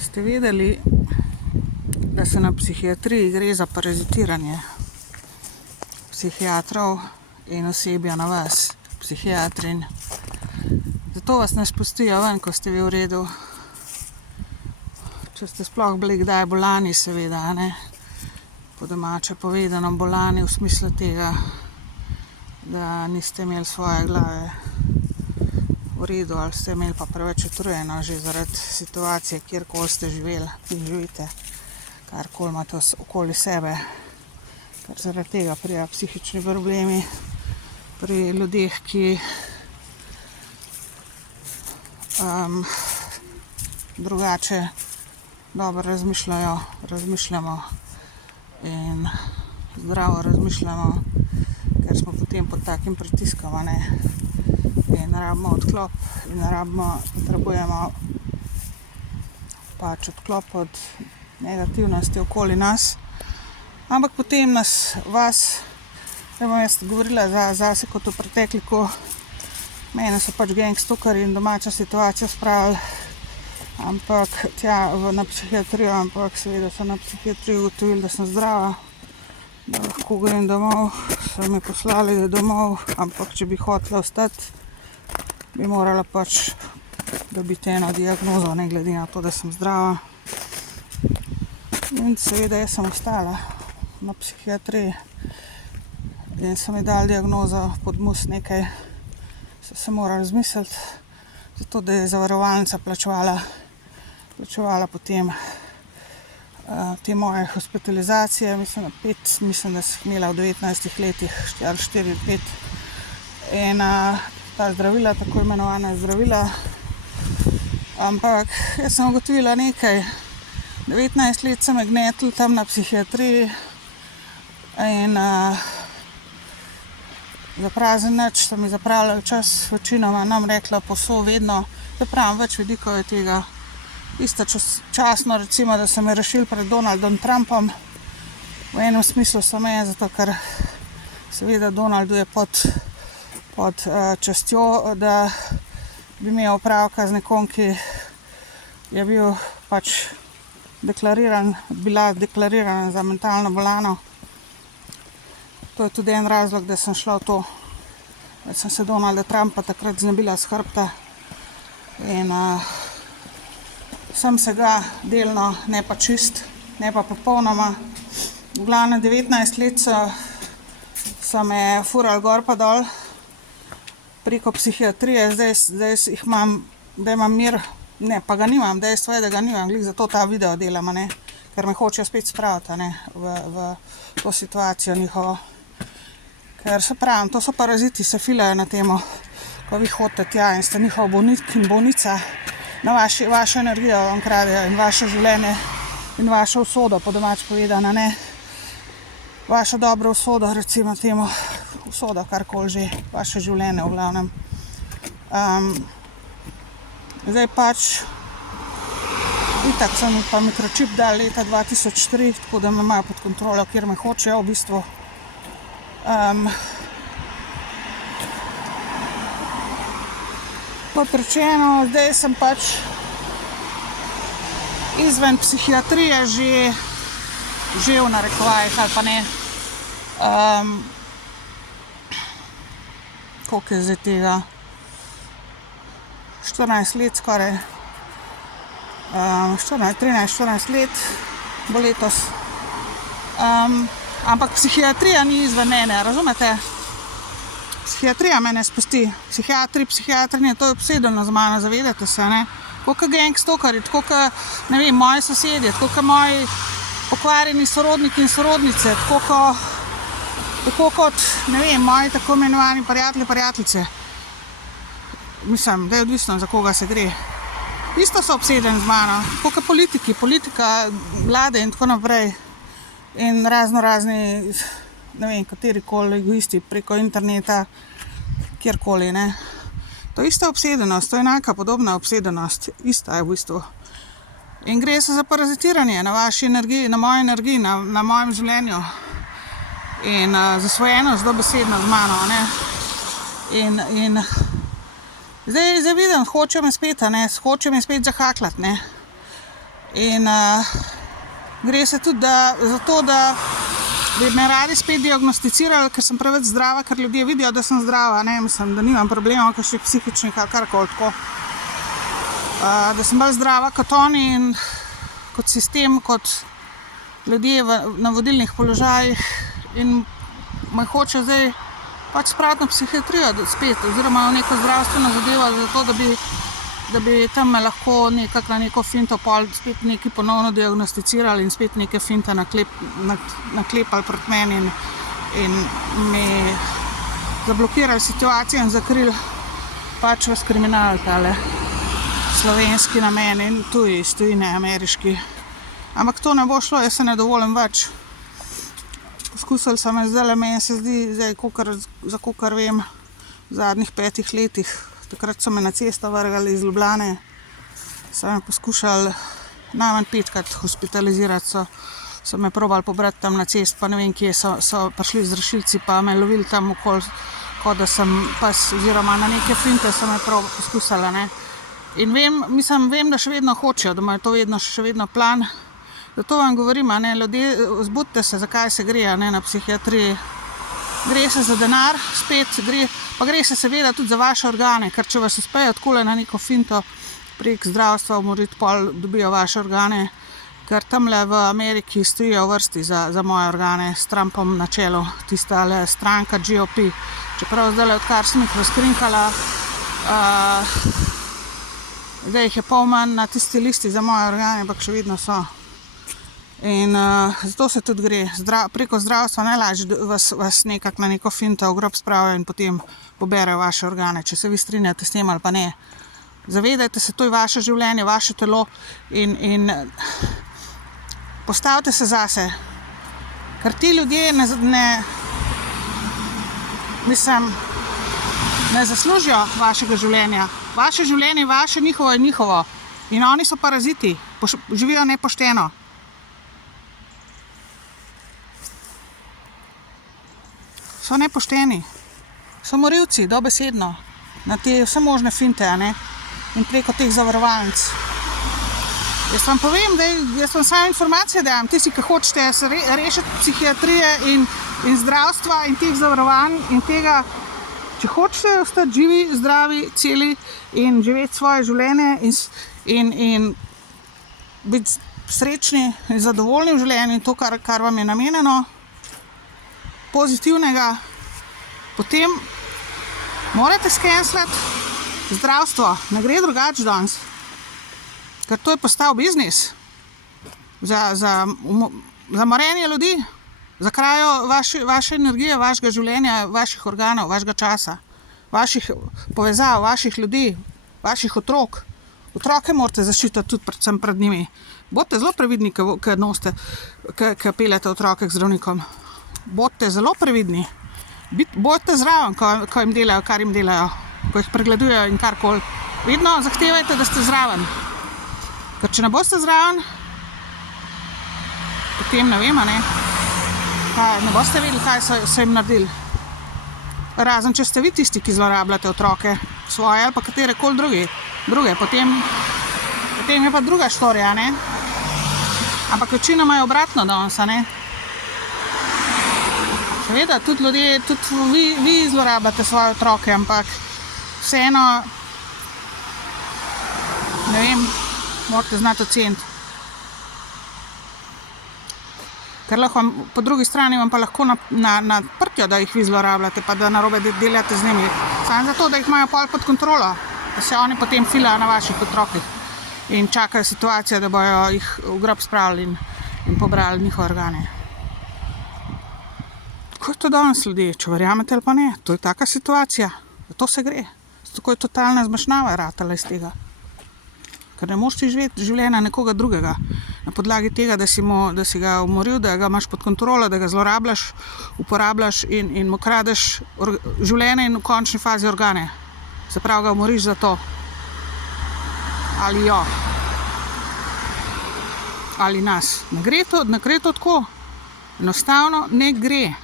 Ste vedeli, da se na psihiatriji gre za parazitiranje psihiatrov in osebja na vas, psihiatrinj. Zato vas ne spustijo ven, ko ste vi v redu. Če ste sploh bili kdaj bolani, seveda, ne? Po domače povedano bolani v smislu tega, da niste imeli svoje glave v redu ali ste imeli pa preveč utrujeno že zaradi situacije, kjerkoli ste živeli in živite, karkoli imate okoli sebe, ker zaradi tega prijajo psihični problemi pri ljudeh, ki drugače dobro razmišljamo in zdravo razmišljamo, ker smo potem pod takim pritiskom, in rabimo odklop in potrebujemo pač odklop od negativnosti okoli nas. Ampak potem ne bom jaz govorila zase kot v pretekliku, mene so pač gangstokerji in domača situacija spravili na psihiatrijo, ampak seveda so na psihiatriji ugotovili, da sem zdrava, da lahko grem domov, so me poslali domov, ampak če bi hotela ostati, bi morala pač dobiti eno diagnozo, ne glede na to, da sem zdrava. In seveda jaz sem ostala na psihiatriji in so mi dali diagnozo pod mus nekaj, so se morali razmisliti, zato da je zavarovalnica plačevala potem te moje hospitalizacije, mislim da sem imela v 19 letih 4-5 in ta zdravila, tako imenovana zdravila. Ampak jaz sem ugotovila nekaj, 19 let sem me gnetli tam na psihiatriji in za prazen nič so mi zapravljali čas, večinoma nam rekla posod vedno, da pravim, več vidikov je tega. Istočasno recimo, da so me rešili pred Donaldom Trumpom, v enem smislu so me, zato ker seveda Donaldu je pod častjo, da bi imel opravka z nekom, ki je bil pač bila deklarirana za mentalno bolano. To je tudi en razlog, da sem šla v to, da sem se Donalda Trumpa takrat znebila s hrbta in sem se ga delno, ne pa čist, ne pa popolnoma. V glavnem 19 let so me furali gor pa dol preko psihiatrije, zdaj jih imam, da imam mir, ne, pa ga nimam, dejstvo je, da ga nimam, glih zato ta video delam, ker me hočejo spet spraviti, v to situacijo njihovo. Ker se pravim, to so paraziti, se filajo na temo, ko vi hodite tja in ste njihov bolnik in bolnica, na vašo energijo vam kradejo in vaše življenje in vašo usodo, po domač povedano, vašo dobro usodo, recimo temu, usodo, karkoli že, vaše življenje v glavnem. Zdaj pač, itak so mi pa mikročip dali leta 2003, tako da me imajo pod kontrolo, kjer me hočejo v bistvu. Kot rečeno, zdaj sem pač izven psihiatrije že v narekovajih ali pa ne. Koliko je zdaj tega? 14 let skoraj. 13-14 let bo letos. Ampak psihiatrija ni izven mene, razumete? Psihiatrija me ne spusti. Psihiatrinje, to je obsedeno z mano, zavedate se, Tako kot gangstokerji, tako kot, moji sosedje, tako kot moji pokvarjeni sorodniki in sorodnice, tako kot, moji tako imenovani prijateljice. Mislim, da je odvisno, za koga se gre. Isto so obsedeni z mano, tako kot politika, vlade in tako naprej. In razni, katerikoli egoisti preko interneta, kjerkoli, To je ista obsedenost, to je enaka podobna obsedenost, ista je v bistvu. In gre se za parazitiranje na vaši energiji, na moji energiji, na mojem življenju. In zasvojenost dobesedno z mano, In zdaj vidim, hoče me spet zahaklati, In gre se tudi za to, da bi me radi spet diagnosticirali, ker sem preveč zdrava, ker ljudje vidijo, da sem zdrava, ne, mislim, da nimam problemov, kakšnih psihičnih ali karkoli tako. Da sem bolj zdrava kot oni in kot sistem, kot ljudje na vodilnih položajih in me hoče zdaj pač spraviti na psihiatrijo spet, oziroma v neko zdravstveno zadevo, zato da bi tam me lahko nekako na neko finto pol spet nekaj ponovno diagnosticirali in spet neke finte naklepali proti meni in mi zablokirali situacijo in zakrili pač vas kriminal tale slovenski namen in tuji, iz tujine, ameriški. Ampak to ne bo šlo, jaz se ne dovolim več. Poskusili so me zdajle, meni se zdi, zdaj, za kolikor vem, v zadnjih 5 letih. Takrat so me na cesto vrgali iz Ljubljane, so me poskušali najmanj 5krat hospitalizirati, so me probali pobrati tam na cest, pa ne vem kje, so prišli z rešilci, pa me lovili tam okoli, kot da sem pes, oziroma na neke finte so me poskusali, ne. In vem, da še vedno hočejo, da imajo to še vedno plan. Zato vam govorim, ne, ljudje, zbudite se, zakaj se gre, ne, na psihiatriji. Gre se za denar, spet pa gre se seveda tudi za vaše organe, ker če vas uspejo takole na neko finto prek zdravstva umoriti, pol dobijo vaše organe, ker tamle v Ameriki stojijo v vrsti za moje organe s Trumpom na čelu, tista stranka GOP. Čeprav zdajle, odkar sem jih razkrinkala, da jih je pol manj na tisti listi za moje organe, ampak še vedno so. In zato se tudi gre, preko zdravstva najlažje vas nekako na neko finto v grob spravijo in potem poberejo vaše organe, če se vi strinjate s tem ali pa ne. Zavedajte se, to je vaše življenje, vaše telo in postavite se zase, ker ti ljudje ne zaslužijo vašega življenja. Vaše življenje je vaše, njihovo je njihovo in oni so paraziti, živijo nepošteno. So nepošteni, so morilci, dobesedno, na te vse možne finte, ne, in preko teh zavarovalnic. Jaz vam povem, jaz vam samo informacije dajem, tisti, ki hočete se rešiti psihiatrije in zdravstva in teh zavarovanj in tega, če hočete ostati živi, zdravi, celi in živeti svoje življenje in biti srečni in zadovoljni v življenju in to, kar vam je namenjeno, pozitivnega, potem morate skenslati zdravstvo, ne gre drugače danes, ker to je postal biznis za morenje ljudi, za krajo vaše energije, vašega življenja, vaših organov, vašega časa, vaših povezav, vaših ljudi, vaših otrok. Otroke morate zaščititi tudi predvsem pred njimi. Bodite zelo previdni, ko peljete otroke k zdravnikom. Bodite zelo previdni, bodite zraven, ko jim delajo, kar jim delajo, ko jih pregledujejo in karkoli. Vedno zahtevajte, da ste zraven. Ker če ne boste zraven, potem ne vem, ne boste vedeli, kaj so jim naredili. Razen, če ste vi tisti, ki zlorabljate otroke svoje ali pa katerekoli druge, potem je pa druga štorija, ne. Ampak večinoma je obratno danes, ne. Seveda, tudi ljudje, tudi vi zlorabljate svoje otroke, ampak vseeno, ne vem, morate znati oceniti. Ker lahko po drugi strani vam pa lahko naprtijo, da jih vi zlorabljate, pa da narobe delate z njimi. Samo zato, da jih imajo pol pod kontrolo, da se oni potem filajo na vaših otrokih in čakajo situacijo, da bojo jih v grob spravili in pobrali njihove organe. Tako je to danes, ljudje, če verjamete ali pa ne, to je taka situacija, za to se gre. Tako je totalna zmešnjava ratala iz tega. Ker ne moš živeti življenja nekoga drugega na podlagi tega, da si ga umoril, da ga imaš pod kontrolo, da ga zlorabljaš, uporabljaš in mu kradeš življenje in v končni fazi organe. Se pravi, ga umoriš za to. Ali jo. Ali nas. Ne gre to tako. Enostavno ne gre.